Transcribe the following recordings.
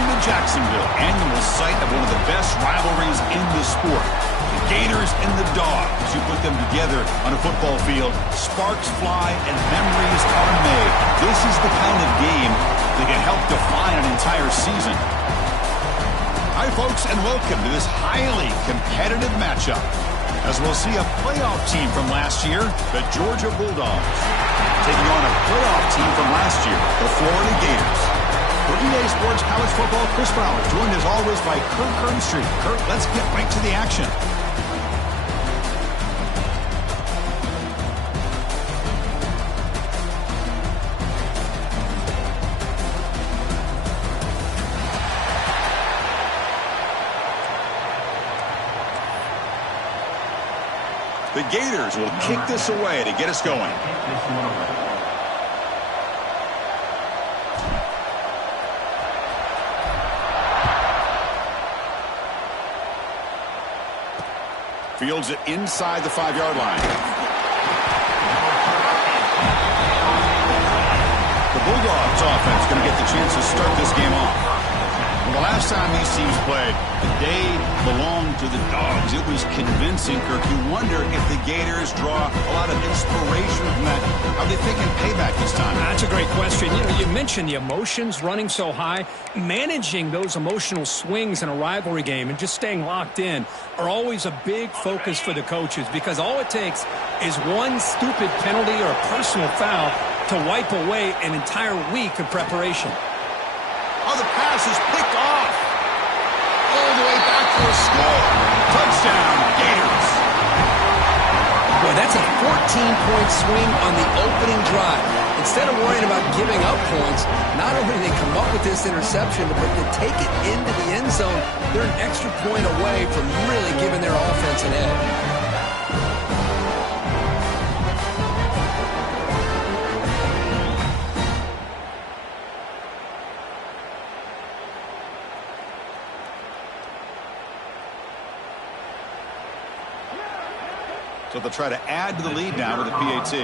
Welcome to Jacksonville, annual site of one of the best rivalries in the sport. The Gators and the Dogs. You put them together on a football field, sparks fly and memories are made. This is the kind of game that can help define an entire season. Hi, folks, and welcome to this highly competitive matchup, as we'll see a playoff team from last year, the Georgia Bulldogs, taking on a playoff team from last year, the Florida Gators. For EA Sports College Football, Chris Fowler, joined as always by Kurt Kernstreet. Kurt, let's get right to the action. The Gators will kick this away to get us going. Fields it inside the 5-yard line. The Bulldogs offense going to get the chance to start this game off. Well, the last time these teams played, they belonged to the Dogs. It was convincing, Kirk. You wonder if the Gators draw a lot of inspiration from that. Are they thinking payback this time? That's a great question. You know, you mentioned the emotions running so high. Managing those emotional swings in a rivalry game and just staying locked in are always a big focus for the coaches, because all it takes is one stupid penalty or a personal foul to wipe away an entire week of preparation. Oh, the pass is picked off. All the way back for a score. Touchdown, Gators. Boy, that's a 14-point swing on the opening drive. Instead of worrying about giving up points, not only do they come up with this interception, but to take it into the end zone, they're an extra point away from really giving their offense an edge. So they'll try to add to the lead now with a PAT.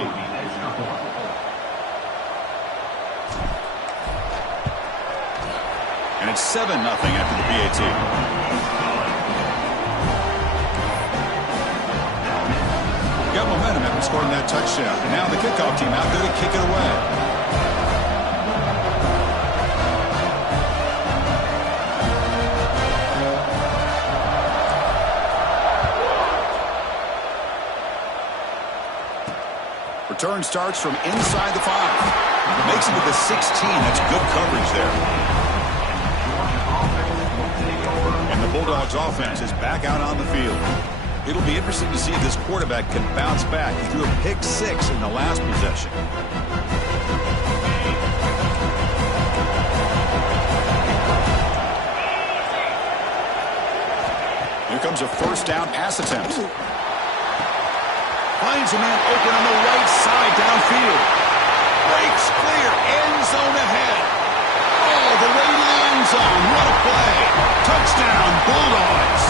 And it's 7-0 after the PAT. Got momentum after scoring that touchdown. And now the kickoff team out there to kick it away. Return starts from inside the 5. Makes it to the 16. That's good coverage there. And the Bulldogs offense is back out on the field. It'll be interesting to see if this quarterback can bounce back. He threw a pick 6 in the last possession. Here comes a first down pass attempt. Finds a man open on the right side downfield. Breaks clear. End zone ahead. All the way to the end zone. What a play. Touchdown, Bulldogs.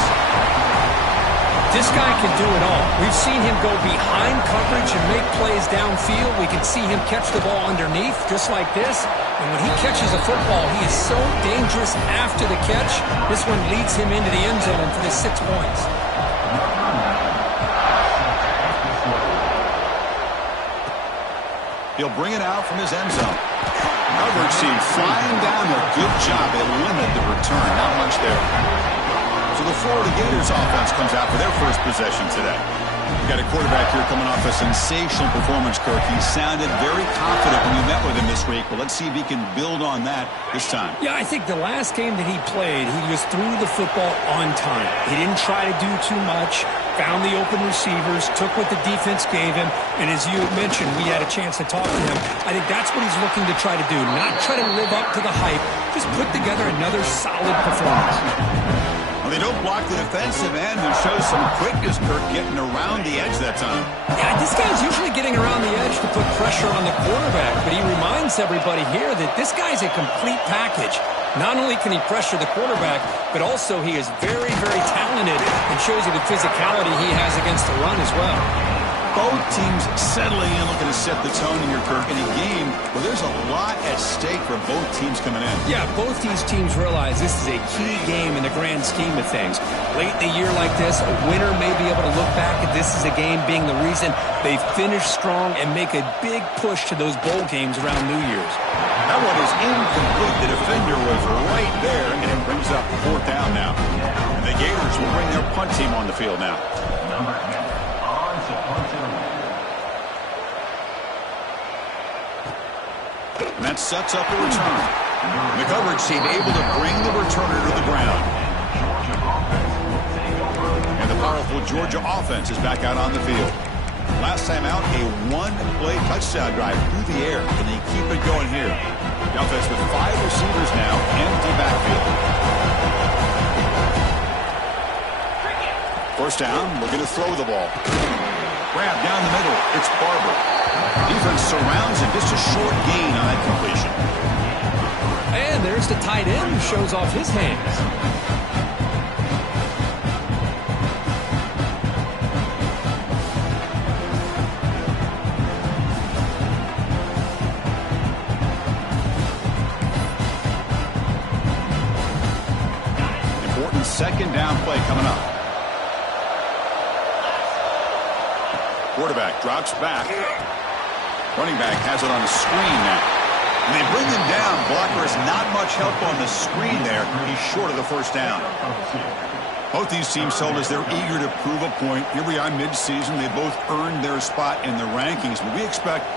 This guy can do it all. We've seen him go behind coverage and make plays downfield. We can see him catch the ball underneath, just like this. And when he catches a football, he is so dangerous after the catch. This one leads him into the end zone for the 6 points. He'll bring it out from his end zone. Coverage team flying down there. Good job. They limit the return. Not much there. So the Florida Gators offense comes out for their first possession today. We've got a quarterback here coming off a sensational performance, Kirk. He sounded very confident when you met with him this week. But let's see if he can build on that this time. Yeah, I think the last game that he played, he just threw the football on time. He didn't try to do too much. Found the open receivers, took what the defense gave him, and as you mentioned, we had a chance to talk to him. I think that's what he's looking to try to do, not try to live up to the hype, just put together another solid performance. Well, they don't block the defensive end, who shows some quickness, Kirk, getting around the edge that time. Yeah, this guy's usually getting around the edge to put pressure on the quarterback, but he reminds everybody here that this guy's a complete package. Not only can he pressure the quarterback, but also he is very, very talented and shows you the physicality he has against the run as well. Both teams settling in, looking to set the tone here, Kirk, in a game where there's there's a lot at stake for both teams coming in. Yeah, both these teams realize this is a key game in the grand scheme of things. Late in a year like this, a winner may be able to look back at this as a game being the reason they finish strong and make a big push to those bowl games around New Year's. That one is incomplete. The defender was right there, and it brings up 4th down now. And the Gators will bring their punt team on the field now. And that sets up the return. And the coverage team able to bring the returner to the ground. And the powerful Georgia offense is back out on the field. Last time out, a one-play touchdown drive through the air. Can they keep it going here? The offense with 5 receivers now, empty backfield. First down, looking to throw the ball. Grab down the middle. It's Barber. Defense surrounds him. Just a short gain on that completion. And there's the tight end who shows off his hands. Important second down play coming up. Quarterback drops back. Running back has it on the screen now. And they bring him down. Blocker has not much help on the screen there. He's short of the first down. Both these teams told us they're eager to prove a point. Here we are mid-season. They both earned their spot in the rankings. But we expect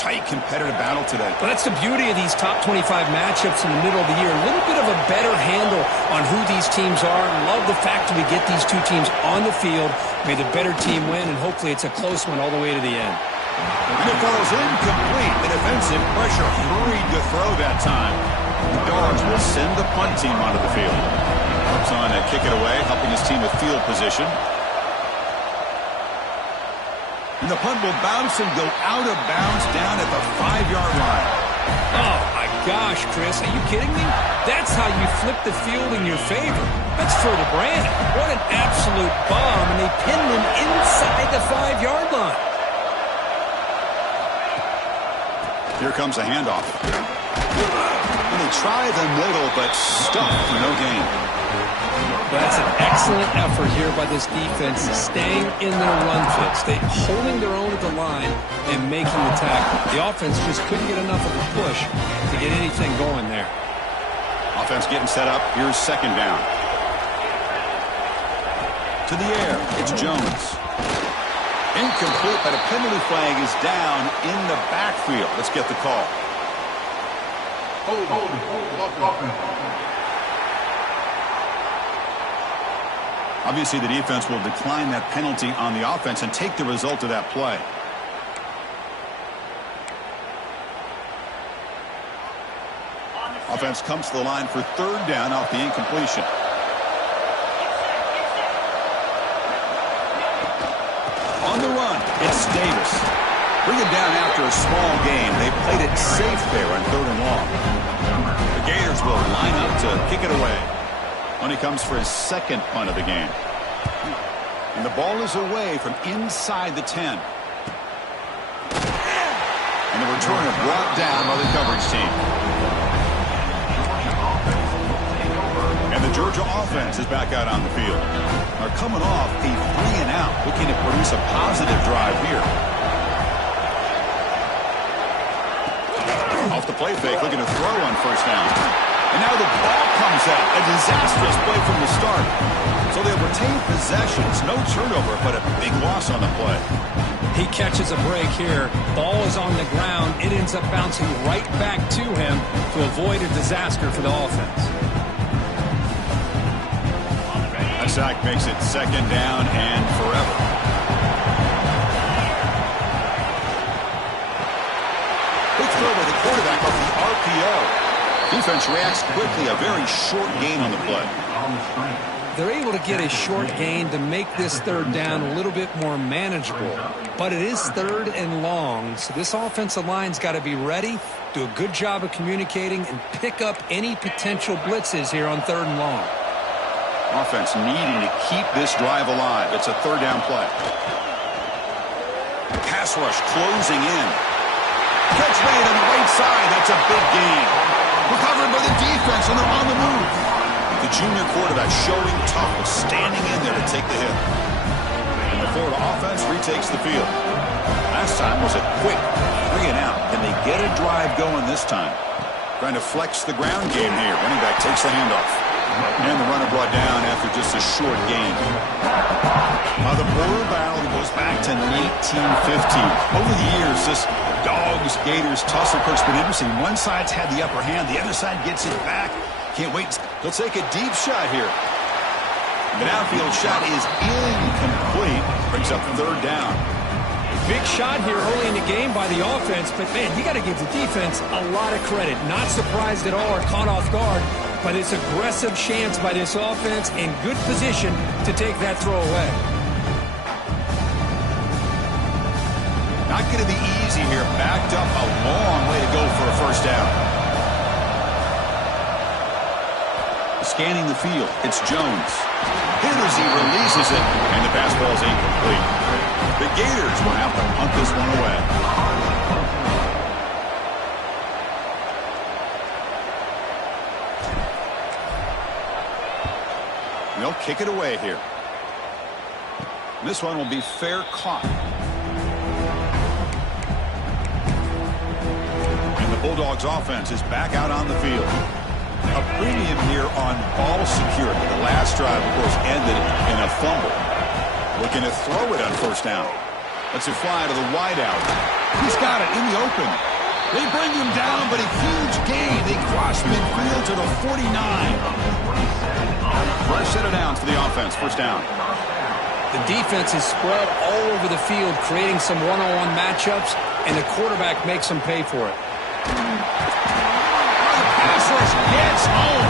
tight competitive battle today. Well, that's the beauty of these top 25 matchups in the middle of the year. A little bit of a better handle on who these teams are. Love the fact that we get these two teams on the field. May the better team win, and hopefully it's a close one all the way to the end. And it falls incomplete. The defensive pressure hurried to throw that time. The Dogs will send the punt team onto the field. Comes on to kick it away, helping his team with field position. And the punt will bounce and go out of bounds down at the 5-yard line. Oh, my gosh, Chris. Are you kidding me? That's how you flip the field in your favor. Let's throw to Brandon. What an absolute bomb, and they pinned him inside the 5-yard line. Here comes a handoff. And they try the middle, but stuffed for no gain. That's an excellent effort here by this defense, staying in their run fit, holding their own at the line and making the tackle. The offense just couldn't get enough of a push to get anything going there. Offense getting set up. Here's second down. To the air. It's Jones. Incomplete, but a penalty flag is down in the backfield. Let's get the call. Obviously, the defense will decline that penalty on the offense and take the result of that play. Offense comes to the line for third down off the incompletion. On the run, it's Davis. Bring it down after a small gain. They played it safe there on 3rd and long. The Gators will line up to kick it away. When he comes for his second punt of the game. And the ball is away from inside the 10. And the returner brought down by the coverage team. And the Georgia offense is back out on the field. They're coming off a 3-and-out, looking to produce a positive drive here. Off the play fake, looking to throw on first down. And now the ball comes out. A disastrous play from the start. So they'll retain possessions. No turnover, but a big loss on the play. He catches a break here. Ball is on the ground. It ends up bouncing right back to him to avoid a disaster for the offense. A sack makes it second down and forever. Quick throw by the quarterback off the RPO. Defense reacts quickly. A very short gain on the play. They're able to get a short gain to make this third down a little bit more manageable. But it is 3rd and long, so this offensive line's got to be ready, do a good job of communicating, and pick up any potential blitzes here on 3rd and long. Offense needing to keep this drive alive. It's a 3rd down play. Pass rush closing in. Catch made on the right side. That's a big gain. Recovered by the defense, and they're on the move. The junior quarterback showing toughness, standing in there to take the hit. And the Florida offense retakes the field. Last time was a quick 3 and out. Can they get a drive going this time? Trying to flex the ground game here. Running back takes the handoff. And the runner brought down after just a short gain. The border battle goes back to 1915. Over the years, this Dogs-Gators tussle has been interesting. One side's had the upper hand. The other side gets it back. Can't wait. He'll take a deep shot here. The downfield shot is incomplete. Brings up 3rd down. Big shot here early in the game by the offense, but, man, you got to give the defense a lot of credit. Not surprised at all or caught off guard, but it's aggressive chance by this offense in good position to take that throw away. Not going to be easy here. Backed up a long way to go for a 1st down. Scanning the field, it's Jones. Hit as he releases it, and the pass ball is incomplete. The Gators will have to punt this one away. They'll kick it away here. This one will be fair caught. And the Bulldogs offense is back out on the field. A premium here on ball security. The last drive, of course, ended in a fumble. Looking to throw it on 1st down. Lets it fly to the wideout. He's got it in the open. They bring him down, but a huge gain. They cross midfield to the 49. Fresh set of downs for the offense. 1st down. The defense is spread all over the field, creating some one-on-one matchups, and the quarterback makes them pay for it. Pass rush gets home.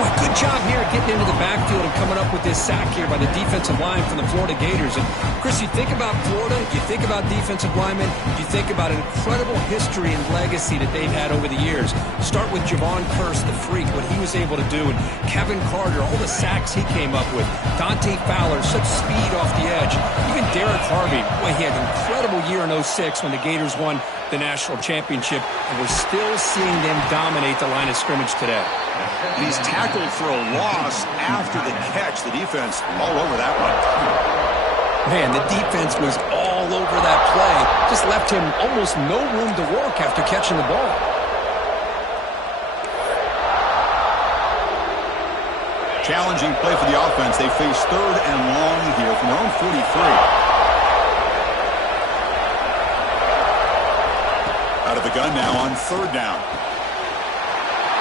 Boy, good job here getting into the backfield and coming up with this sack here by the defensive line from the Florida Gators. And, Chris, you think about Florida, you think about defensive linemen, you think about an incredible history and legacy that they've had over the years. Start with Javon Kearse, the freak, what he was able to do, and Kevin Carter, all the sacks he came up with. Dante Fowler, such speed off the edge. Even Derek Harvey, boy, he had an incredible year in 06 when the Gators won the national championship, and we're still seeing them dominate the line of scrimmage today. He's tackled for a loss after the catch. The defense all over that one. Man, the defense was all over that play. Just left him almost no room to work after catching the ball. Challenging play for the offense. They face 3rd and long here from their own 43. Out of the gun now on 3rd down.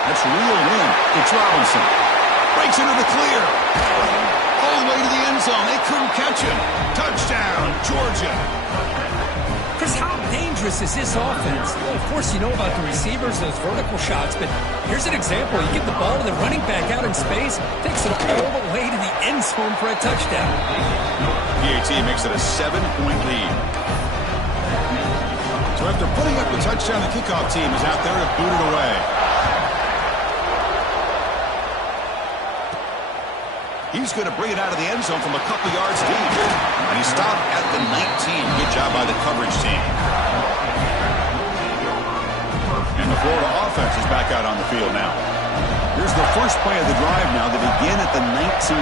That's reeled in. It's Robinson. Breaks into the clear. All the way to the end zone. They couldn't catch him. Touchdown, Georgia. Chris, how dangerous is this offense? Well, of course, you know about the receivers, those vertical shots, but here's an example. You give the ball to the running back out in space, takes it all the way to the end zone for a touchdown. PAT makes it a 7-point lead. So after putting up the touchdown, the kickoff team is out there to boot it away. He's going to bring it out of the end zone from a couple yards deep. And he stopped at the 19. Good job by the coverage team. And the Florida offense is back out on the field now. Here's the first play of the drive now. They begin at the 19.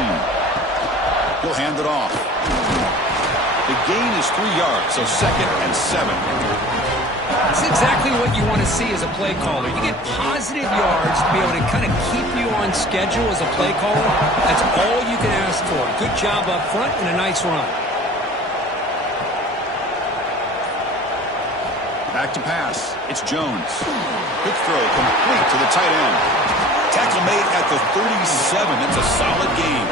He'll hand it off. The gain is 3 yards, so 2nd and 7. It's exactly what you want to see as a play caller. You get positive yards to be able to kind of keep you on schedule as a play caller. That's all you can ask for. Good job up front and a nice run. Back to pass. It's Jones. Quick throw complete to the tight end. Tackle made at the 37. That's a solid game.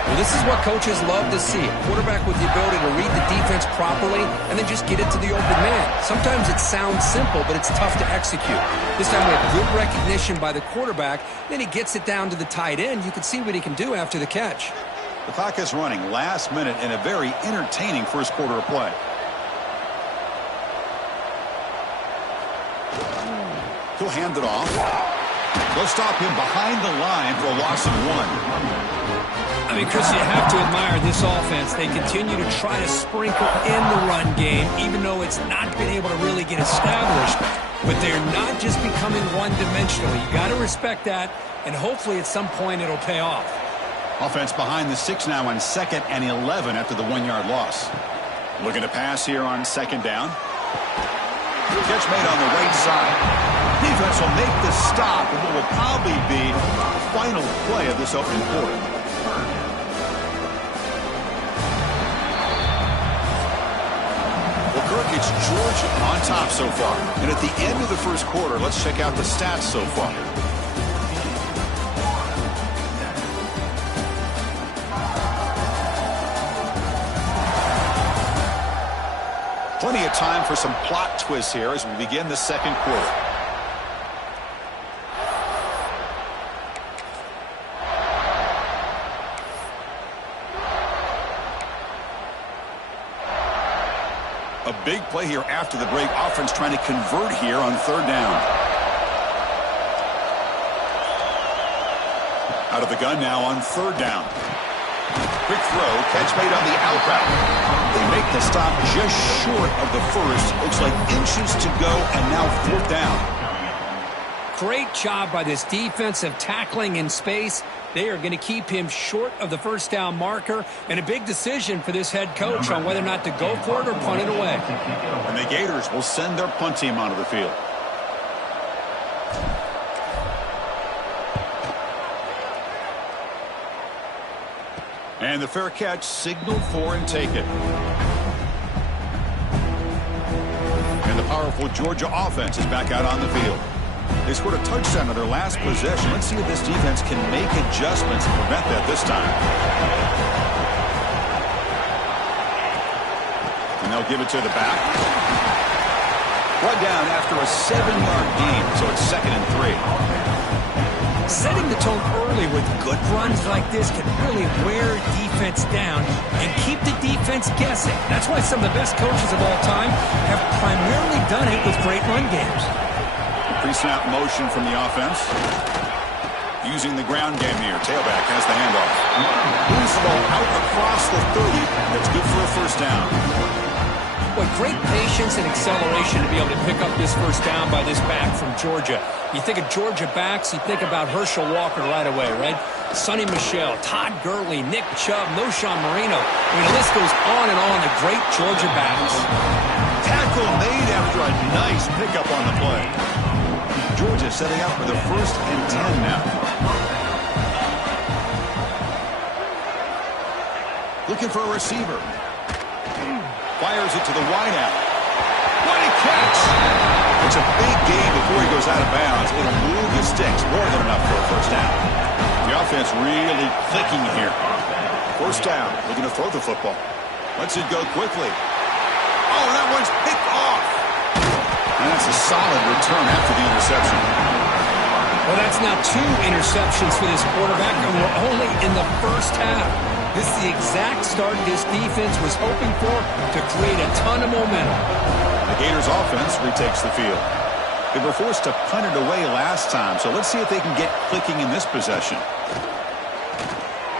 Well, this is what coaches love to see. A quarterback with the ability to read the defense properly and then just get it to the open man. Sometimes it sounds simple, but it's tough to execute. This time we have good recognition by the quarterback. Then he gets it down to the tight end. You can see what he can do after the catch. The clock is running last minute in a very entertaining first quarter of play. He'll hand it off. They'll stop him behind the line for a loss of 1. I mean, Chris, you have to admire this offense. They continue to try to sprinkle in the run game, even though it's not been able to really get established. but they're not just becoming one-dimensional. You got to respect that, and hopefully at some point it'll pay off. Offense behind the 6 now on 2nd and 11 after the 1-yard loss. Looking to pass here on 2nd down. Catch made on the right side. Defense will make the stop, and what will probably be the final play of this opening quarter. Well, Kirk, it's Georgia on top so far. And at the end of the first quarter, let's check out the stats so far. Plenty of time for some plot twists here as we begin the second quarter. A big play here after the break. Offense trying to convert here on 3rd down. Out of the gun now on 3rd down. Quick throw, catch made on the out route. They make the stop just short of the first. Looks like inches to go, and now 4th down. Great job by this defensive tackling in space. They are going to keep him short of the first down marker, and a big decision for this head coach on whether or not to go for it or punt it away. And the Gators will send their punt team onto the field. And the fair catch signaled for and taken. And the powerful Georgia offense is back out on the field. They scored a touchdown on their last possession. Let's see if this defense can make adjustments to prevent that this time. And they'll give it to the back. Brought down after a 7-yard gain, so it's 2nd and 3. Setting the tone early with good runs like this can really wear defense down and keep the defense guessing. That's why some of the best coaches of all time have primarily done it with great run games. Pre-snap motion from the offense. Using the ground game here. Tailback has the handoff. Moves the ball out across the 30. That's good for a first down. Boy, great patience and acceleration to be able to pick up this first down by this back from Georgia. You think of Georgia backs, you think about Herschel Walker right away, right? Sonny Michel, Todd Gurley, Nick Chubb, Noshawn Marino. I mean, the list goes on and on, the great Georgia backs. Tackle made after a nice pickup on the play. Georgia setting up for the 1st and 10 now. Looking for a receiver. Fires it to the wideout. What a catch! It's a big gain before he goes out of bounds. It'll move the sticks. More than enough for a first down. The offense really clicking here. First down. Looking to throw the football. Lets it go quickly. Oh, that one's picked off. And that's a solid return after the interception. Well, that's now 2 interceptions for this quarterback, and we're only in the first half. This is the exact start this defense was hoping for to create a ton of momentum. The Gators offense retakes the field. They were forced to punt it away last time, so let's see if they can get clicking in this possession.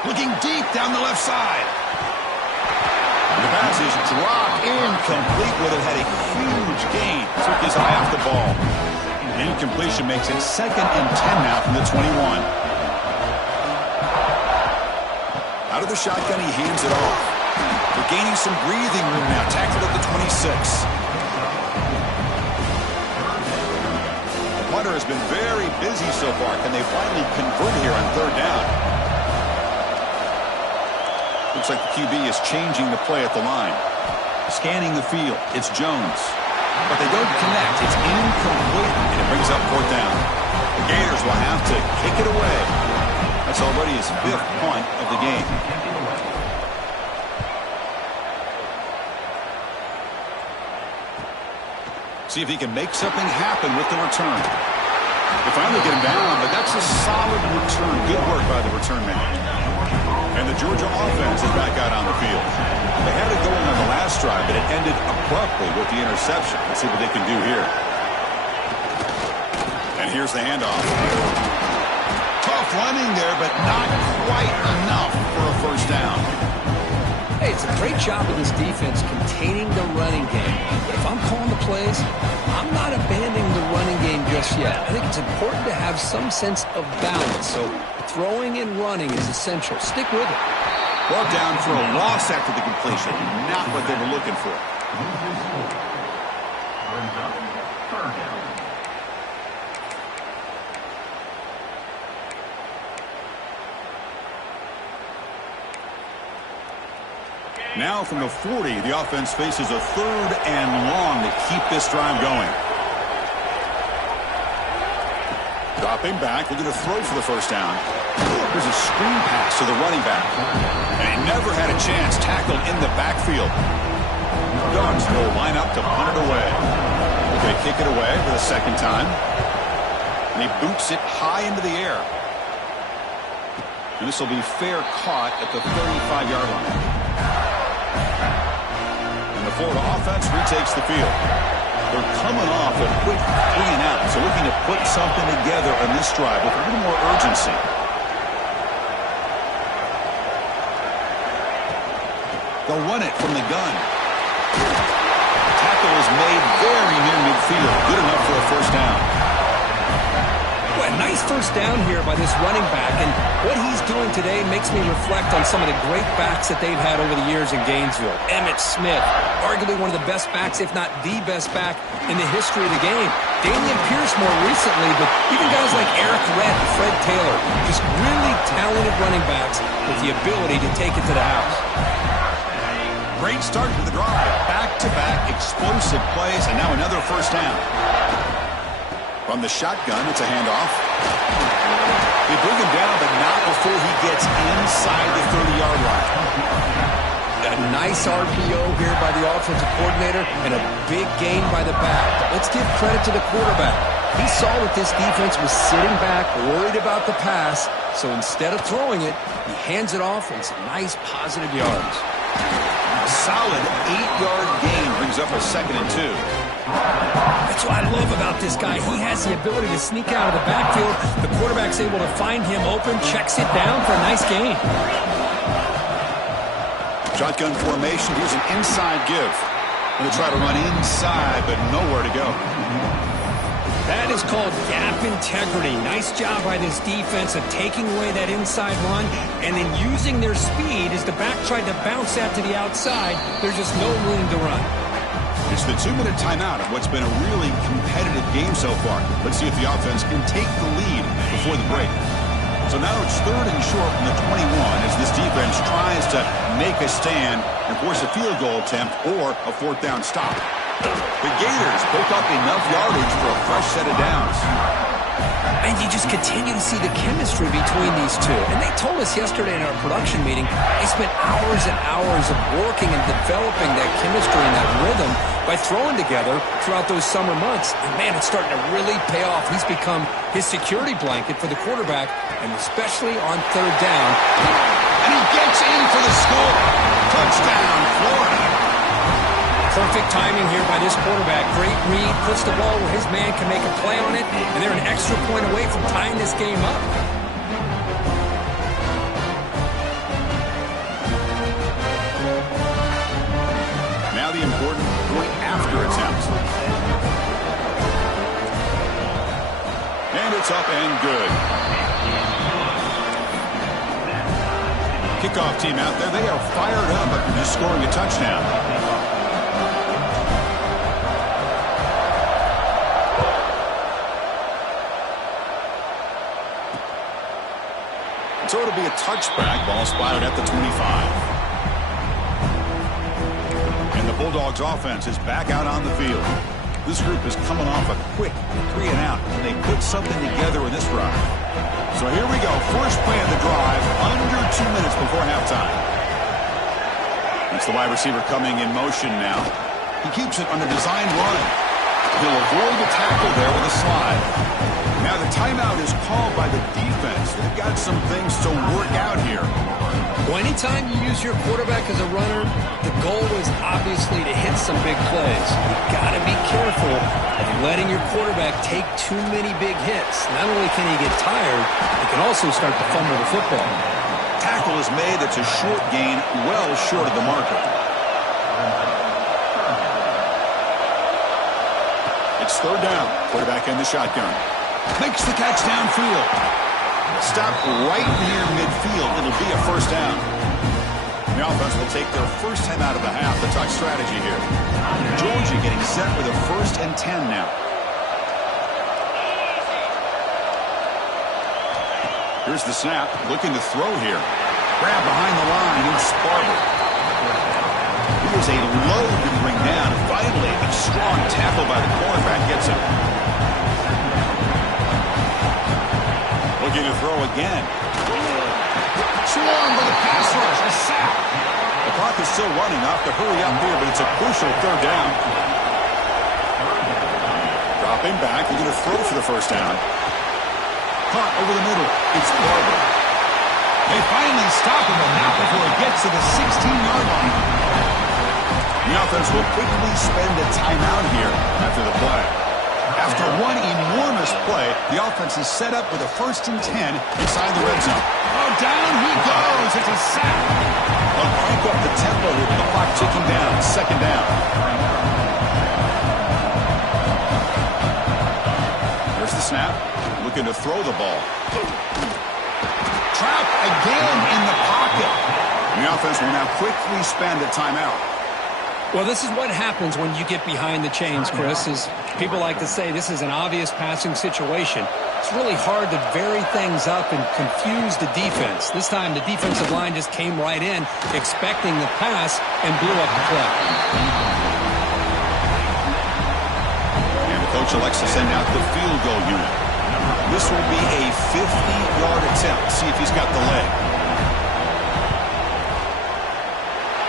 Looking deep down the left side. And the pass is dropped incomplete. Would have had a huge gain. Took his eye off the ball. Incompletion makes it 2nd and 10 now from the 21. Out of the shotgun, he hands it off. They're gaining some breathing room now. Tackled at the 26. The punter has been very busy so far. Can they finally convert here on 3rd down? Looks like the QB is changing the play at the line. Scanning the field. It's Jones. But they don't connect. It's incomplete, and it brings up 4th down. The Gators will have to kick it away. That's already his 5th punt of the game. See if he can make something happen with the return. They finally get him down, but that's a solid return. Good work by the return man. And the Georgia offense is back out on the field. They had it going on the last drive, but it ended abruptly with the interception. Let's see what they can do here. And here's the handoff. Tough running there, but not quite enough for a first down. Hey, Hey, it's a great job of this defense containing the running game. But if I'm calling the plays, I'm not abandoning the running game just yet. I think it's important to have some sense of balance. So throwing and running is essential. Stick with it. Brought down for a loss after the completion. Not what they were looking for. Now from the 40, the offense faces a 3rd and long to keep this drive going. Dropping back, looking to throw for the first down. There's a screen pass to the running back. And he never had a chance, tackled in the backfield. Dogs will line up to punt it away. Going to kick it away for the second time. And he boots it high into the air. And this will be fair caught at the 35-yard line. And the Florida offense retakes the field. They're coming off a quick 3-and-out, so looking to put something together on this drive with a little more urgency. They'll run it from the gun. Tackle is made very near midfield. Good enough for a first down. Well, a nice first down here by this running back, and what he's doing today makes me reflect on some of the great backs that they've had over the years in Gainesville. Emmitt Smith, arguably one of the best backs, if not the best back in the history of the game. Damian Pierce more recently, but even guys like Eric Redd and Fred Taylor, just really talented running backs with the ability to take it to the house. Great start to the drive. Back-to-back explosive plays, and now another first down. From the shotgun, it's a handoff. They bring him down, but not before he gets inside the 30-yard line. A nice RPO here by the offensive coordinator and a big gain by the back. But let's give credit to the quarterback. He saw that this defense was sitting back, worried about the pass, so instead of throwing it, he hands it off and some nice positive yards. Solid 8-yard gain brings up a 2nd and 2. That's what I love about this guy. He has the ability to sneak out of the backfield. The quarterback's able to find him open, checks it down for a nice gain. Shotgun formation. Here's an inside give. Going to try to run inside, but nowhere to go. That is called gap integrity. Nice job by this defense of taking away that inside run and then using their speed as the back tried to bounce that to the outside. There's just no room to run. It's the 2-minute timeout of what's been a really competitive game so far. Let's see if the offense can take the lead before the break. So now it's 3rd and short from the 21 as this defense tries to make a stand and force a field goal attempt or a 4th down stop. The Gators pick up enough yardage for a fresh set of downs. And you just continue to see the chemistry between these two. And they told us yesterday in our production meeting, they spent hours and hours of working and developing that chemistry and that rhythm by throwing together throughout those summer months. And, man, it's starting to really pay off. He's become his security blanket for the quarterback, and especially on 3rd down. And he gets in for the score. Touchdown, Florida. Perfect timing here by this quarterback. Great read, puts the ball where his man can make a play on it, and they're an extra point away from tying this game up. Now the important point after attempt. And it's up and good. Kickoff team out there, they are fired up after just scoring a touchdown. So it'll be a touchback. Ball spotted at the 25. And the Bulldogs offense is back out on the field. This group is coming off a quick 3-and-out, and they put something together in this drive. So here we go. First play of the drive, under 2 minutes before halftime. It's the wide receiver coming in motion now. He keeps it on the design run. He'll avoid the tackle there with a slide. Now the timeout is called by the defense. They've got some things to work out here. Well, anytime you use your quarterback as a runner, the goal is obviously to hit some big plays. You've got to be careful of letting your quarterback take too many big hits. Not only can he get tired, he can also start to fumble the football. Tackle tackle is made. That's a short gain, well short of the marker. It's third down. Quarterback in the shotgun. Makes the catch downfield. Stop right near midfield. It'll be a first down. The offense will take their first time out of the half. The talk strategy here. Georgia getting set with a 1st and 10 now. Here's the snap. Looking to throw here. Grab behind the line. It's Barber. He was a load to bring down. Finally, a strong tackle by the cornerback gets him. Looking to throw again. Too long for the pass rush. A sack. The clock is still running. Off to hurry up here, but it's a crucial third down. Dropping back. Looking to throw for the first down. Caught over the middle. It's Barber. They finally stop him, but not before he gets to the 16-yard line. The offense will quickly spend a timeout here after the play. After one enormous play, the offense is set up with a 1st and 10 inside the red zone. Oh, down he goes. It's a sack. They'll crank up the tempo with the clock ticking down. 2nd down. There's the snap. Looking to throw the ball. Trapped again in the pocket. The offense will now quickly spend a timeout. Well, this is what happens when you get behind the chains, Chris. Is people like to say this is an obvious passing situation. It's really hard to vary things up and confuse the defense. This time the defensive line just came right in expecting the pass and blew up the play. And the coach elects to send out the field goal unit. This will be a 50-yard attempt. See if he's got the leg.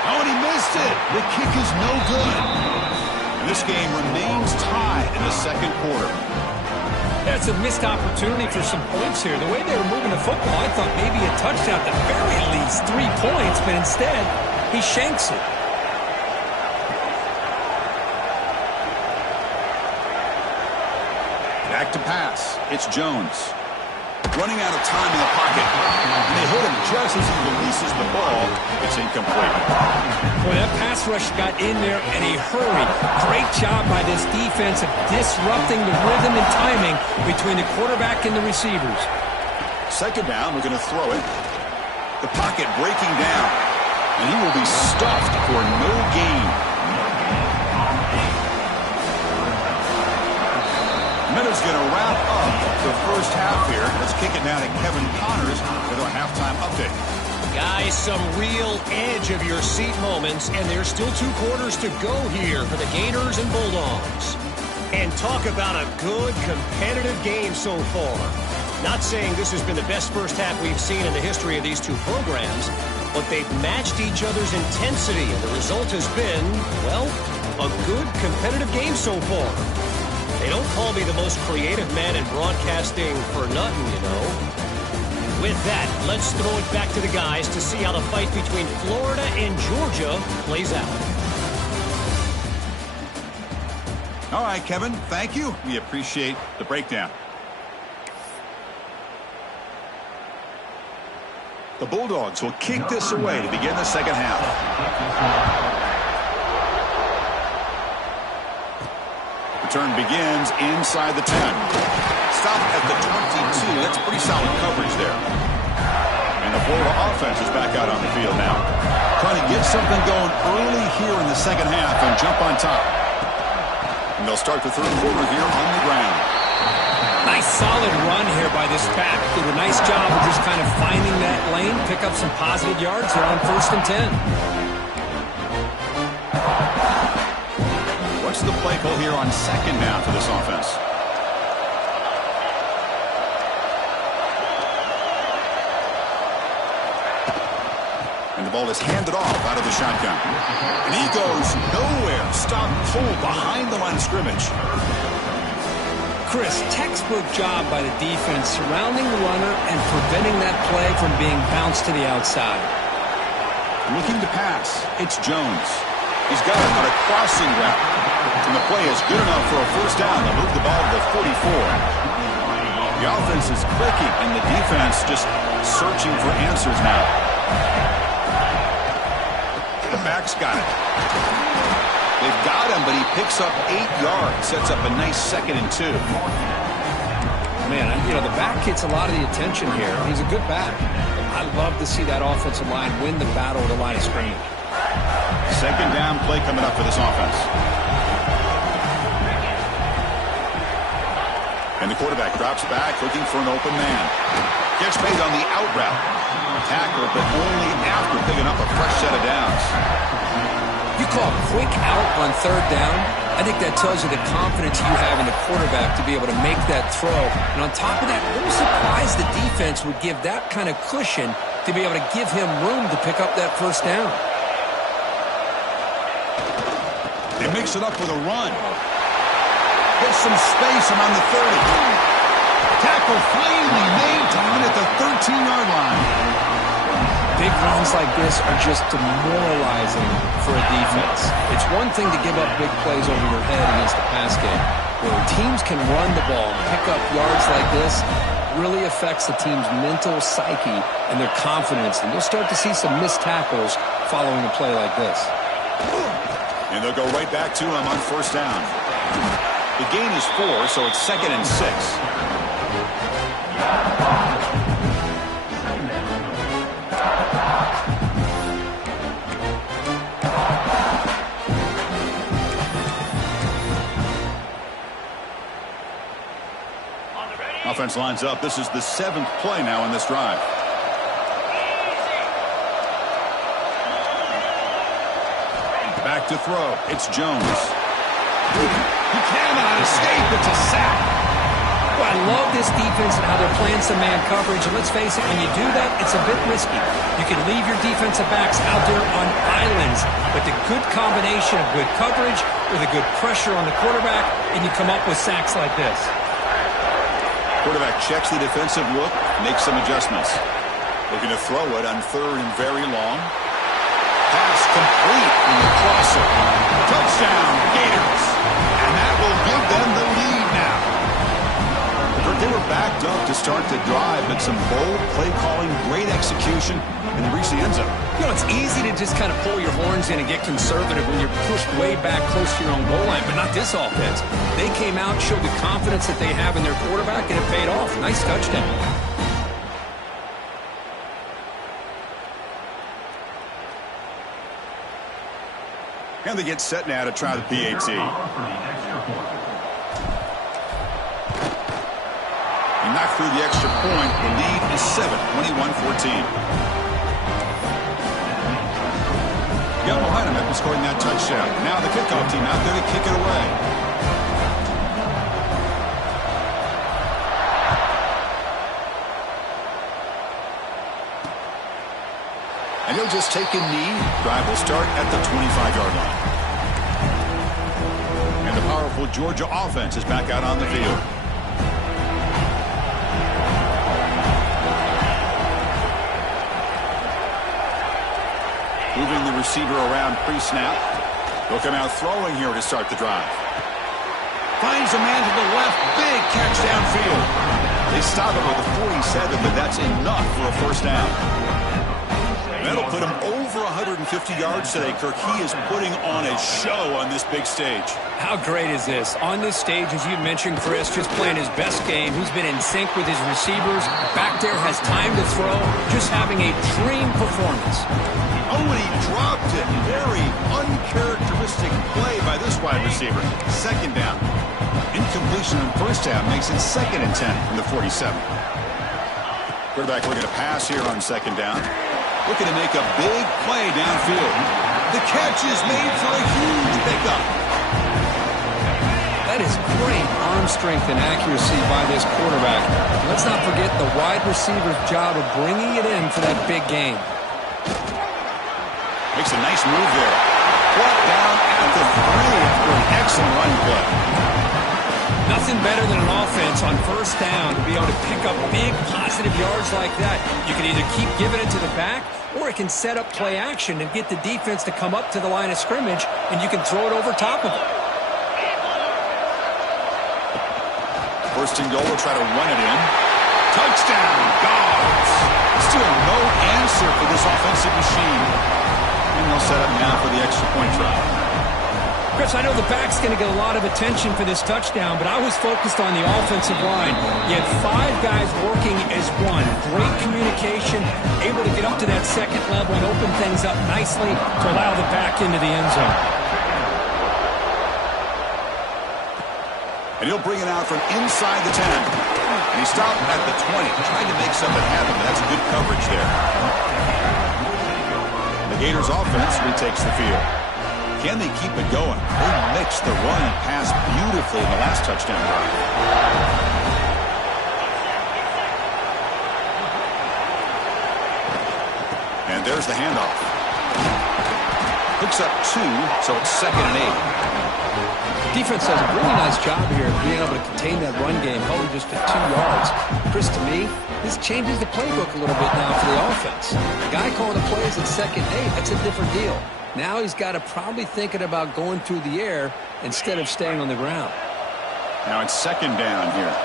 Oh, and he missed it. The kick is no good. And this game remains tied in the 2nd quarter. That's a missed opportunity for some points here. The way they were moving the football, I thought maybe a touchdown, at the very least 3 points, but instead he shanks it. Back to pass. It's Jones. Running out of time in the pocket. And they hit him just as he releases the ball. It's incomplete. Boy, that pass rush got in there in a hurry. Great job by this defense of disrupting the rhythm and timing between the quarterback and the receivers. 2nd down, we're going to throw it. The pocket breaking down. And he will be stuffed for no gain. Minutes going to wrap up the first half here. Let's kick it now to Kevin Connors with our halftime update. Guys, some real edge-of-your-seat moments, and there's still 2 quarters to go here for the Gators and Bulldogs. And talk about a good, competitive game so far. Not saying this has been the best first half we've seen in the history of these 2 programs, but they've matched each other's intensity, and the result has been, well, a good, competitive game so far. They don't call me the most creative man in broadcasting for nothing, you know. With that, let's throw it back to the guys to see how the fight between Florida and Georgia plays out. All right, Kevin, thank you. We appreciate the breakdown. The Bulldogs will kick this away to begin the 2nd half. Return begins inside the 10. Stop at the 22. That's pretty solid coverage there. And the Florida offense is back out on the field now. Trying to get something going early here in the 2nd half and jump on top. And they'll start the 3rd quarter here on the ground. Nice solid run here by this pack. Did a nice job of just kind of finding that lane, pick up some positive yards here on 1st and 10. What's the play call here on 2nd down for this offense? And the ball is handed off out of the shotgun. And he goes nowhere. Stop cold behind the line of scrimmage. Chris, textbook job by the defense surrounding the runner and preventing that play from being bounced to the outside. Looking to pass. It's Jones. He's got it on a crossing route. And the play is good enough for a first down. They'll move the ball to the 44. The offense is clicking, and the defense just searching for answers now. The back's got it. They've got him, but he picks up 8 yards. Sets up a nice 2nd and 2. Man, you know, the back gets a lot of the attention here. He's a good back. I love to see that offensive line win the battle at the line of scrimmage. 2nd down play coming up for this offense. And the quarterback drops back, looking for an open man. Gets made on the out route. Tackle, but only after picking up a fresh set of downs. You call quick out on 3rd down. I think that tells you the confidence you have in the quarterback to be able to make that throw. And on top of that, a little surprised the defense would give that kind of cushion to be able to give him room to pick up that 1st down. They mix it up with a run. Gets some space around the 30. Tackle finally made to win at the 13-yard line. Big runs like this are just demoralizing for a defense. It's one thing to give up big plays over your head against the pass game. When teams can run the ball and pick up yards like this, really affects the team's mental psyche and their confidence. And you'll start to see some missed tackles following a play like this. And they'll go right back to him on 1st down. The gain is 4, so it's 2nd and 6. Offense lines up. This is the 7th play now in this drive. Back to throw. It's Jones. He cannot escape. It's a sack. Well, I love this defense and how they're playing some man coverage. And let's face it, when you do that, it's a bit risky. You can leave your defensive backs out there on islands, but the good combination of good coverage with a good pressure on the quarterback, and you come up with sacks like this. Quarterback checks the defensive look, makes some adjustments. Looking to throw it on 3rd and very long. Pass complete in the crosser. Touchdown, Gators. And that will give them the lead now. They were backed up to start the drive, but some bold play calling, great execution, and they reached the end zone. You know, it's easy to just kind of pull your horns in and get conservative when you're pushed way back close to your own goal line, but not this offense. They came out, showed the confidence that they have in their quarterback, and it paid off. Nice touchdown. And they get set now to try the PAT. He knocked through the extra point. The lead is 7, 21-14. Got behind him after scoring that touchdown. Now the kickoff team out there to kick it away. And he'll just take a knee. Drive will start at the 25-yard line. And the powerful Georgia offense is back out on the field. Moving the receiver around pre-snap. He'll come out throwing here to start the drive. Finds a man to the left. Big catch downfield. They stop it with a 47, but that's enough for a 1st down. That'll put him over 150 yards today, Kirk. He is putting on a show on this big stage. How great is this? On this stage, as you mentioned, Chris, just playing his best game. He's been in sync with his receivers. Back there, has time to throw. Just having a dream performance. Oh, and he dropped it. Very uncharacteristic play by this wide receiver. 2nd down. Incompletion on 1st down makes it 2nd and 10 from the 47. Quarterback looking to pass here on 2nd down. Looking to make a big play downfield. The catch is made for a huge pickup. That is great arm strength and accuracy by this quarterback. Let's not forget the wide receiver's job of bringing it in for that big game. Makes a nice move there. Brought down at the 3 after an excellent run play. Nothing better than an offense on 1st down to be able to pick up big positive yards like that. You can either keep giving it to the back, or it can set up play action and get the defense to come up to the line of scrimmage, and you can throw it over top of it. 1st and goal, will try to run it in. Touchdown, Dogs. Still no answer for this offensive machine. And they'll set up now for the extra point try. Chris, I know the back's going to get a lot of attention for this touchdown, but I was focused on the offensive line. You had 5 guys working as one. Great communication, able to get up to that second level and open things up nicely to allow the back into the end zone. And he'll bring it out from inside the 10. And he stopped at the 20, trying to make something happen, but that's good coverage there. The Gators offense retakes the field. Can they keep it going? They mixed the run and pass beautifully in the last touchdown drive. And there's the handoff. Hooks up 2, so it's 2nd and 8. Defense does a really nice job here of being able to contain that run game, holding just to 2 yards. Chris, to me, this changes the playbook a little bit now for the offense. The guy calling the plays at 2nd and 8, that's a different deal. Now he's got to probably thinking about going through the air instead of staying on the ground. Now it's 2nd down here.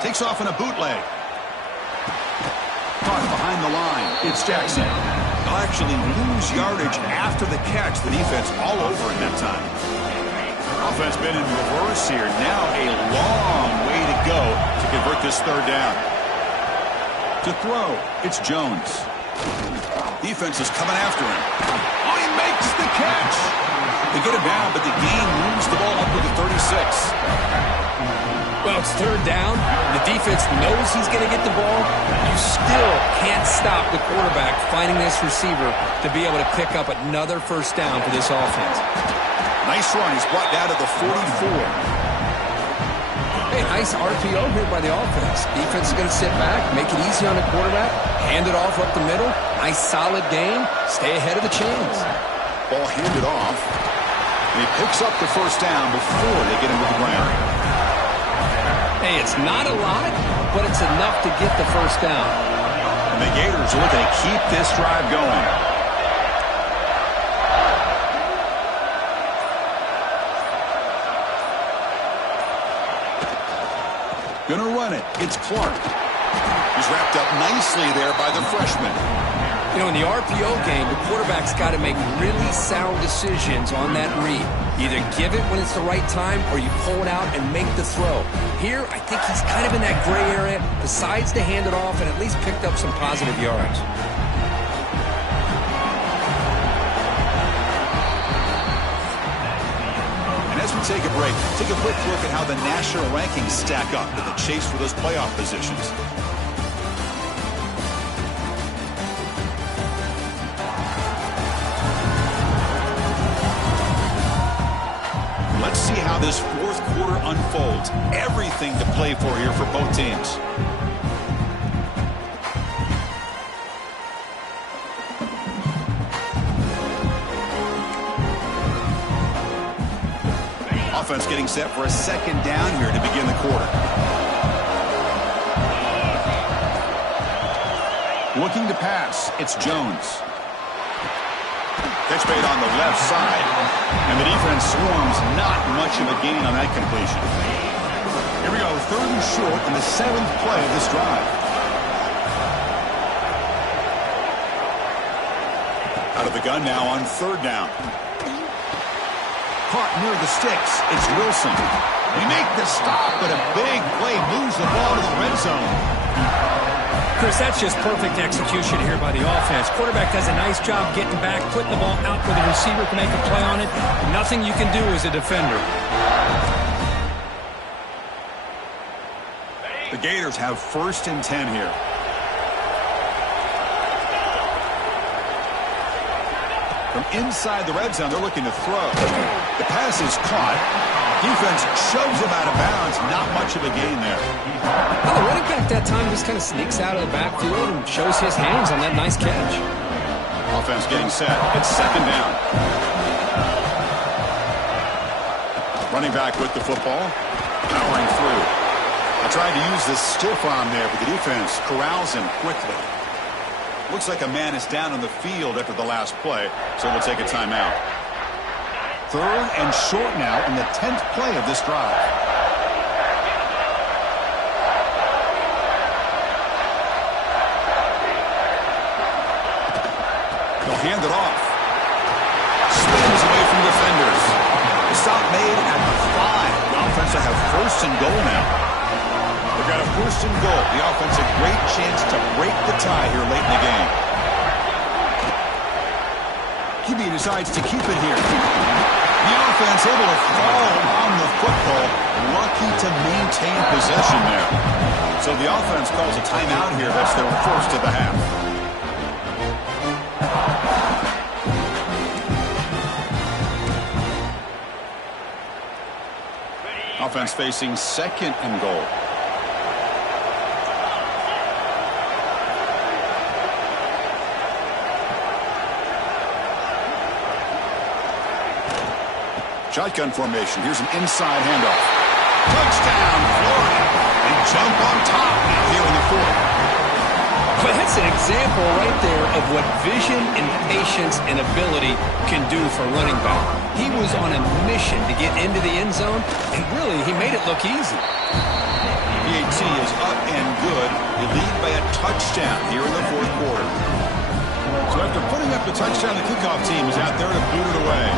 Takes off in a bootleg. Caught behind the line. It's Jackson. They'll actually lose yardage after the catch. The defense all over in that time. Offense been in reverse here. Now a long way to go to convert this 3rd down. To throw, it's Jones. Defense is coming after him. Oh, he makes the catch. They get him down, but the game moves the ball up to the 36. Well, it's 3rd down. The defense knows he's going to get the ball. You still can't stop the quarterback finding this receiver to be able to pick up another 1st down for this offense. Nice run. He's brought down to the 44. Hey, nice RPO here by the offense. Defense is going to sit back, make it easy on the quarterback, hand it off up the middle. Nice solid gain. Stay ahead of the chains. Ball handed off. And he picks up the 1st down before they get him to the ground. Hey, it's not a lot, but it's enough to get the 1st down. And the Gators are looking to keep this drive going. Gonna run it. It's Clark. He's wrapped up nicely there by the freshman. You know, in the RPO game, the quarterback's got to make really sound decisions on that read. Either give it when it's the right time or you pull it out and make the throw. Here, I think he's kind of in that gray area, decides to hand it off and at least picked up some positive yards. As we take a break, take a quick look at how the national rankings stack up in the chase for those playoff positions. Let's see how this 4th quarter unfolds. Everything to play for here for both teams. Offense getting set for a 2nd down here to begin the quarter. Looking to pass, it's Jones. Catch made on the left side, and the defense swarms not much of a gain on that completion. Here we go, 3rd and short in the 7th play of this drive. Out of the gun now on 3rd down. Caught near the sticks. It's Wilson. They make the stop, but a big play moves the ball to the red zone. Chris, that's just perfect execution here by the offense. Quarterback does a nice job getting back, putting the ball out where the receiver can make a play on it. Nothing you can do as a defender. The Gators have 1st and 10 here. From inside the red zone, they're looking to throw. The pass is caught. Defense shoves him out of bounds. Not much of a gain there. Well, the running back that time just kind of sneaks out of the backfield and shows his hands on that nice catch. Offense getting set. It's 2nd down. Running back with the football. Powering through. I tried to use the stiff arm there, but the defense corrals him quickly. Looks like a man is down on the field after the last play, so we'll take a timeout. 3rd and short now in the 10th play of this drive. They'll hand it off. Spins away from defenders. The stop made at the 5. The offense will have 1st and goal now. They've got a 1st and goal. The offense a great chance to break the tie here late in the game. QB decides to keep it here. The offense able to fall on the football. Lucky to maintain possession there. So the offense calls a timeout here. That's their 1st of the half. Offense facing 2nd and goal. Shotgun formation. Here's an inside handoff. Touchdown, Florida. They jump on top now here in the 4th. But that's an example right there of what vision and patience and ability can do for a running back. He was on a mission to get into the end zone, and really, he made it look easy. PAT is up and good. They lead by a touchdown here in the 4th quarter. So after putting up the touchdown, the kickoff team is out there to boot it away.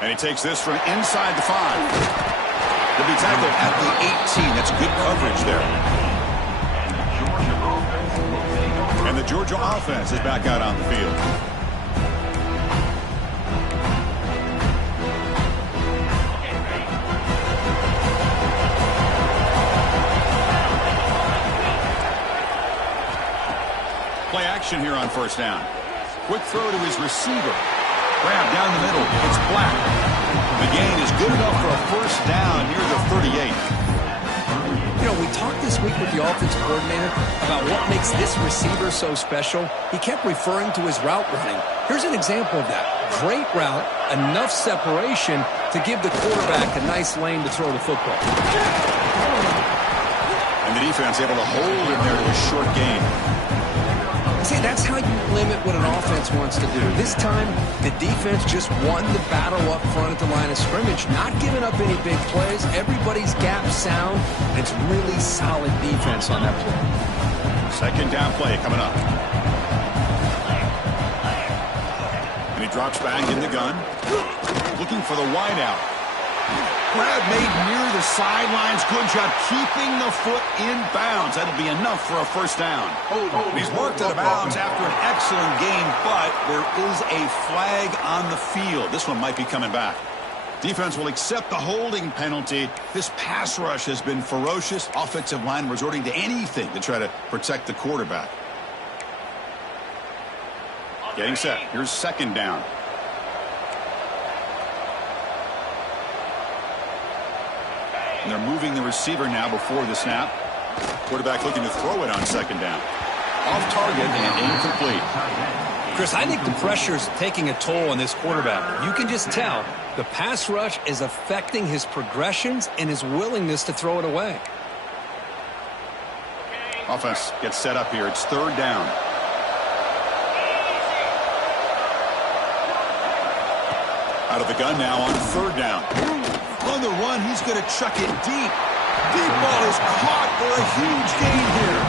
And he takes this from inside the 5. He'll be tackled at the 18. That's good coverage there. And the Georgia offense is back out on the field. Play action here on 1st down. Quick throw to his receiver. Grab down the middle. It's Black. The gain is good enough for a 1st down near the 38. You know, we talked this week with the offensive coordinator about what makes this receiver so special. He kept referring to his route running. Here's an example of that. Great route, enough separation to give the quarterback a nice lane to throw the football. And the defense able to hold him there to a short gain. See, that's how you limit what an offense wants to do. This time, the defense just won the battle up front at the line of scrimmage, not giving up any big plays. Everybody's gap sound. It's really solid defense on that play. 2nd down play coming up. And he drops back in the gun. Looking for the wideout. Grab made near the sidelines. Good job keeping the foot in bounds. That'll be enough for a 1st down. He's marked out of bounds after an excellent game, but there is a flag on the field. This one might be coming back. Defense will accept the holding penalty. This pass rush has been ferocious. Offensive line resorting to anything to try to protect the quarterback. Getting set. Here's 2nd down. And they're moving the receiver now before the snap. Quarterback looking to throw it on 2nd down. Off target and incomplete. Chris, I think the pressure is taking a toll on this quarterback. You can just tell the pass rush is affecting his progressions and his willingness to throw it away. Offense gets set up here. It's 3rd down. Out of the gun now on 3rd down. On the run, he's going to chuck it deep. Deep ball is caught for a huge gain here.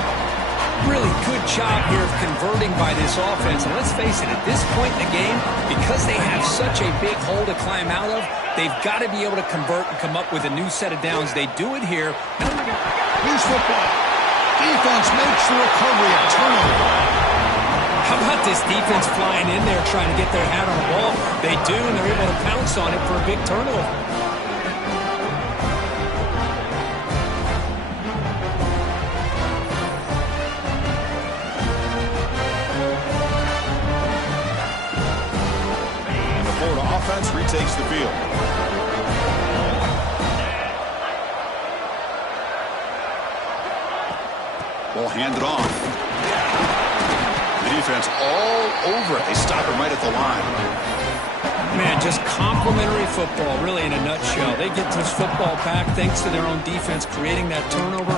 Really good job here of converting by this offense. And let's face it, at this point in the game, because they have such a big hole to climb out of, they've got to be able to convert and come up with a new set of downs. They do it here. Loose football. Defense makes the recovery. A turnover. How about this defense flying in there trying to get their hat on the ball? They do, and they're able to pounce on it for a big turnover. Offense retakes the field. Ball handed off. The defense all over it. They stop him right at the line. Man, just complimentary football, really, in a nutshell. They get this football back thanks to their own defense, creating that turnover,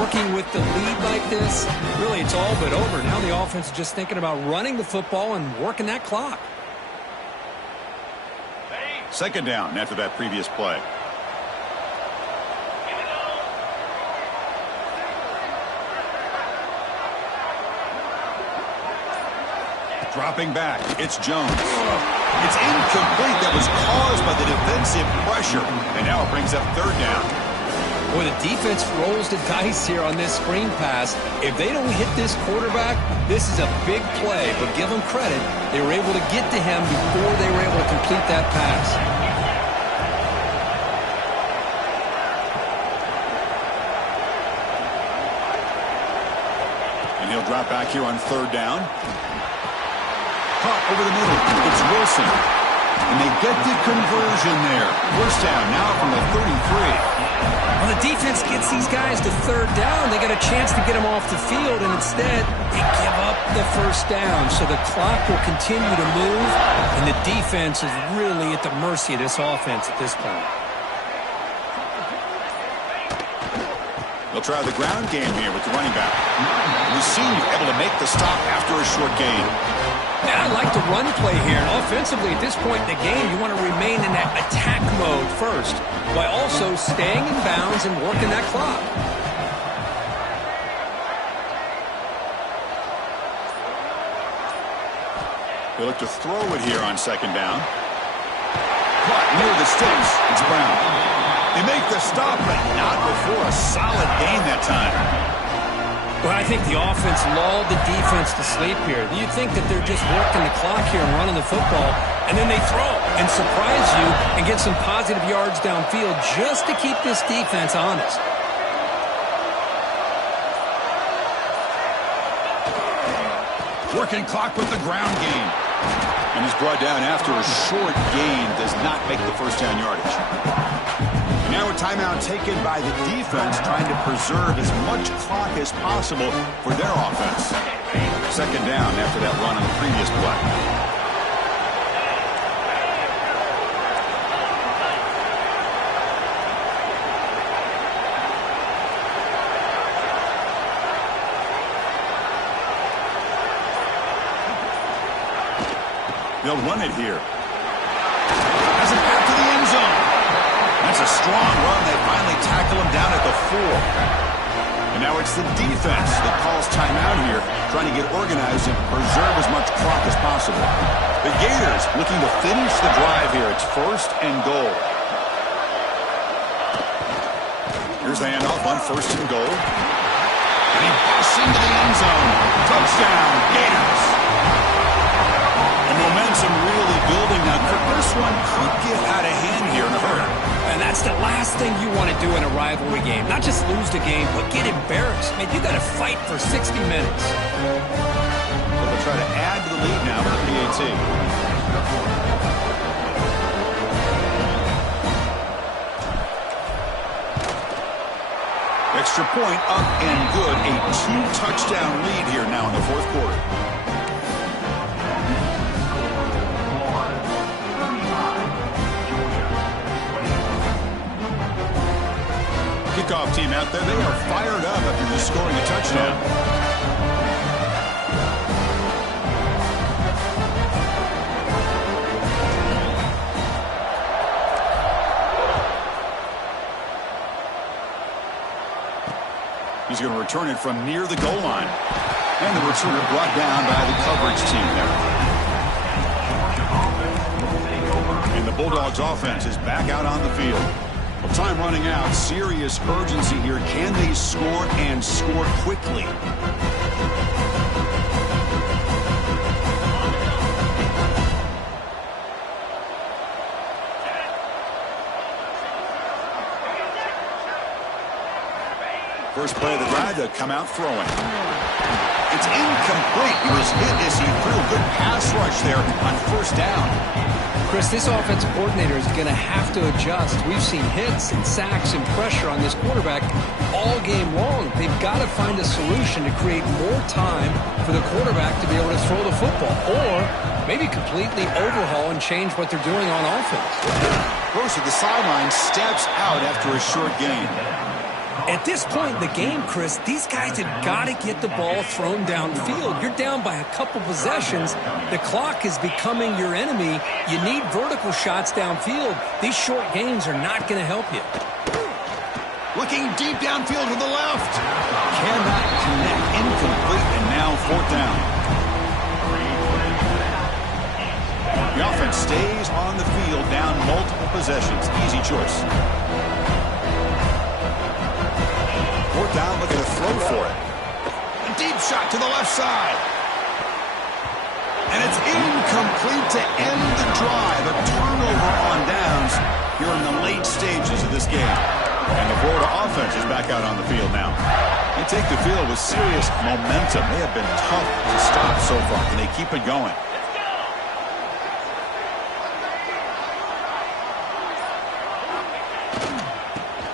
working with the lead like this. Really, it's all but over. Now the offense is just thinking about running the football and working that clock. Second down after that previous play. Dropping back, it's Jones. It's incomplete. That was caused by the defensive pressure. And now it brings up third down. Boy, the defense rolls the dice here on this screen pass. If they don't hit this quarterback, this is a big play. But give them credit. They were able to get to him before they were able to complete that pass. And he'll drop back here on third down. Caught over the middle. It's Wilson. And they get the conversion there. First down now from the 33. Well, the defense gets these guys to third down. They got a chance to get them off the field, and instead they give up the first down. So the clock will continue to move, and the defense is really at the mercy of this offense at this point. They'll try the ground game here with the running back. The senior able to make the stop after a short gain. Man, I like the run play here. And offensively, at this point in the game, you want to remain in that attack mode first, while also staying in bounds and working that clock. They look to throw it here on second down. Caught near the sticks. It's Brown. They make the stop, but not before a solid gain that time. Well, I think the offense lulled the defense to sleep here. You think that they're just working the clock here and running the football, and then they throw and surprise you and get some positive yards downfield just to keep this defense honest. Working clock with the ground game. And he's brought down after a short gain. Does not make the first down yardage. Now a timeout taken by the defense, trying to preserve as much clock as possible for their offense. Second down after that run on the previous play. They'll run it here. Has it back to the end zone. That's a strong run. They finally tackle him down at the 4. And now it's the defense that calls timeout here, trying to get organized and preserve as much clock as possible. The Gators looking to finish the drive here. It's first and goal. Here's the handoff on first and goal. And he busts into the end zone. Touchdown, Gators. The momentum really building now. This one could get out of hand here in a hurry. And that's the last thing you want to do in a rivalry game. Not just lose the game, but get embarrassed. Man, you got to fight for 60 minutes. So they'll try to add to the lead now with the PAT. Extra point up and good. A 2-touchdown lead here now in the fourth quarter. Kickoff team out there, they are fired up after just scoring a touchdown. He's going to return it from near the goal line. And the returner brought down by the coverage team there. And the Bulldogs offense is back out on the field. Well, time running out. Serious urgency here. Can they score and score quickly? First play of the drive, they'll come out throwing. It's incomplete. He was hit as he threw a good pass rush there on first down. Chris, this offensive coordinator is going to have to adjust. We've seen hits and sacks and pressure on this quarterback all game long. They've got to find a solution to create more time for the quarterback to be able to throw the football, or maybe completely overhaul and change what they're doing on offense. Bruce at the sideline steps out after a short gain. At this point in the game, Chris, these guys have got to get the ball thrown downfield. You're down by a couple possessions. The clock is becoming your enemy. You need vertical shots downfield. These short gains are not going to help you. Looking deep downfield to the left. Cannot connect. Incomplete, and now 4th down. The offense stays on the field, down multiple possessions. Easy choice. 4th down, looking to throw for it. A deep shot to the left side. And it's incomplete to end the drive. A turnover on downs here in the late stages of this game. And the Florida offense is back out on the field now. They take the field with serious momentum. They have been tough to stop so far. Can they keep it going?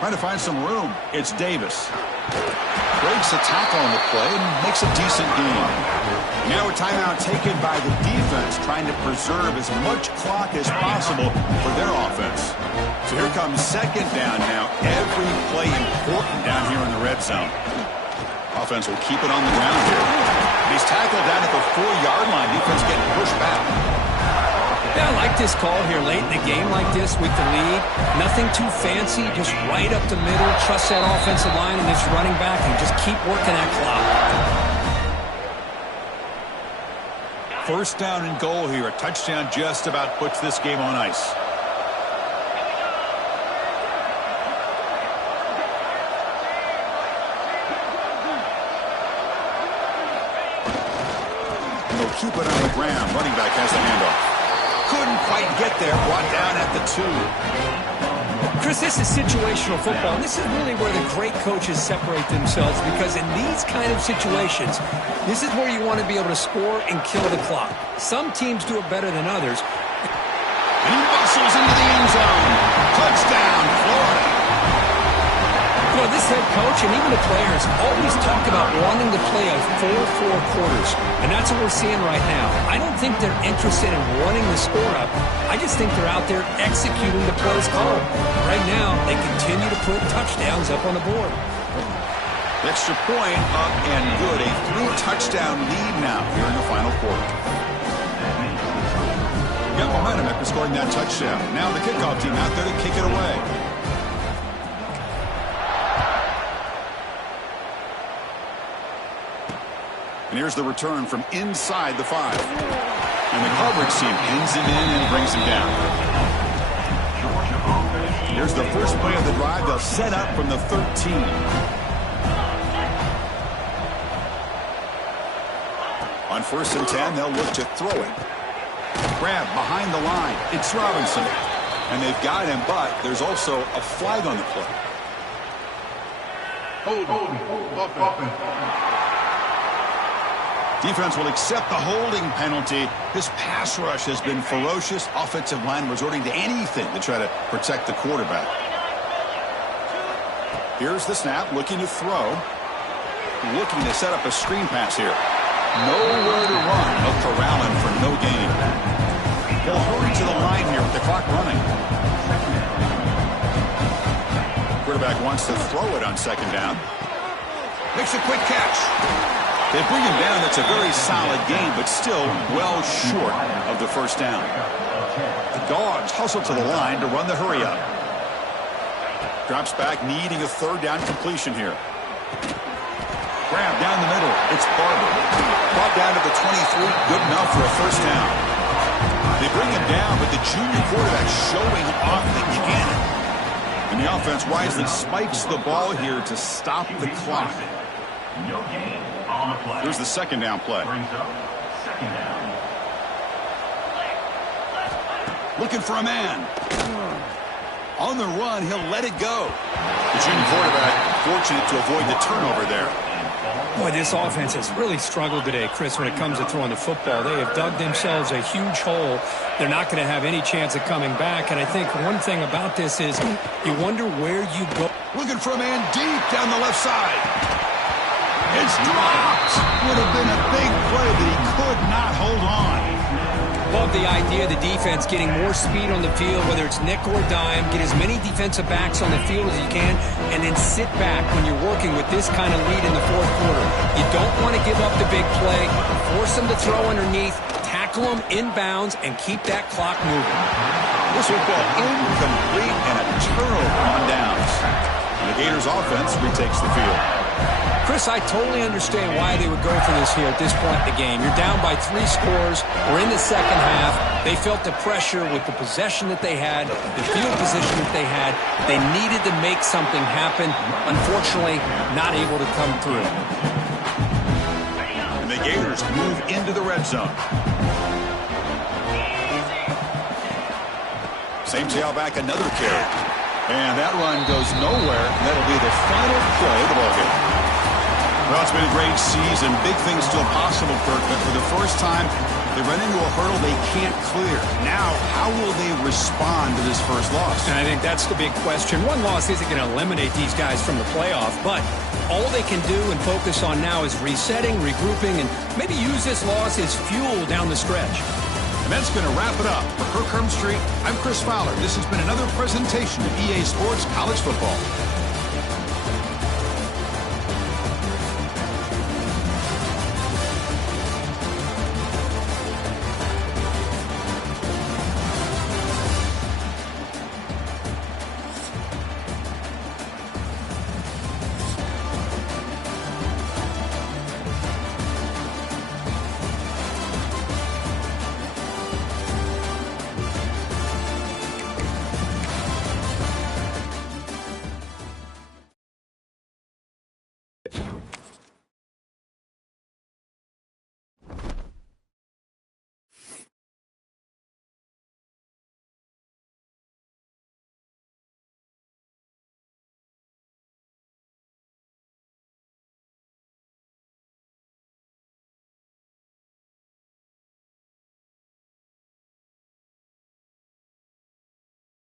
Trying to find some room. It's Davis. Breaks a tackle on the play and makes a decent gain. Now a timeout taken by the defense, trying to preserve as much clock as possible for their offense. So here comes 2nd down now. Every play important down here in the red zone. Offense will keep it on the ground here. He's tackled down at the 4-yard line. Defense getting pushed back. Yeah, I like this call here late in the game like this with the lead. Nothing too fancy, just right up the middle. Trust that offensive line and this running back and just keep working that clock. 1st down and goal here. A touchdown just about puts this game on ice. And they'll keep it on the ground. Running back has the handoff. Couldn't quite get there. Brought down at the 2. Chris, this is situational football. This is really where the great coaches separate themselves, because in these kind of situations, this is where you want to be able to score and kill the clock. Some teams do it better than others. And he bustles into the end zone. Touchdown, Florida. You know, this head coach and even the players always talk about wanting to play a 4-4 quarters, and that's what we're seeing right now. I don't think they're interested in running the score up. I just think they're out there executing the plays called. Right now, they continue to put touchdowns up on the board. Extra point up and good. A 3-touchdown lead now here in the final quarter. Got momentum after scoring that touchdown. Now the kickoff team out there to kick it away. And here's the return from inside the 5. And the coverage team pins him in and brings him down. Here's the first play of the drive. They'll set up from the 13. On 1st and 10, they'll look to throw it. Grab behind the line. It's Robinson. And they've got him, but there's also a flag on the play. Defense will accept the holding penalty. This pass rush has been ferocious. Offensive line resorting to anything to try to protect the quarterback. Here's the snap, looking to throw. Looking to set up a screen pass here. Nowhere to run. They'll corral him for no gain. They'll hurry to the line here with the clock running. Quarterback wants to throw it on 2nd down. Makes a quick catch. They bring him down. That's a very solid game, but still well short of the 1st down. The Dogs hustle to the line to run the hurry up. Drops back, needing a 3rd down completion here. Grab down the middle. It's Barber. Brought down to the 23. Good enough for a 1st down. They bring him down, but the junior quarterback showing off the cannon. And the offense wisely spikes the ball here to stop the clock. Here's the 2nd down play. Looking for a man. On the run, he'll let it go. The junior quarterback fortunate to avoid the turnover there. Boy, this offense has really struggled today, Chris, when it comes to throwing the football. They have dug themselves a huge hole. They're not going to have any chance of coming back. And I think one thing about this is you wonder where you go. Looking for a man deep down the left side. It's dropped. Would have been a big play, but he could not hold on. Love the idea of the defense getting more speed on the field, whether it's nickel or dime. Get as many defensive backs on the field as you can, and then sit back when you're working with this kind of lead in the fourth quarter. You don't want to give up the big play. Force them to throw underneath, tackle them inbounds, and keep that clock moving. This football incomplete and a turnover on downs. The Gators offense retakes the field. Chris, I totally understand why they would go for this here at this point in the game. You're down by 3 scores. We're in the second half. They felt the pressure with the possession that they had, the field position that they had. They needed to make something happen. Unfortunately, not able to come through. And the Gators move into the red zone. Same tail back, another carry. And that run goes nowhere. That'll be the final play of the ballgame. Well, it's been a great season. Big things still possible, Kirk, but for the first time, they run into a hurdle they can't clear. Now, how will they respond to this first loss? And I think that's the big question. One loss isn't going to eliminate these guys from the playoff, but all they can do and focus on now is resetting, regrouping, and maybe use this loss as fuel down the stretch. And that's going to wrap it up. For Kirk Street, I'm Chris Fowler. This has been another presentation of EA Sports College Football.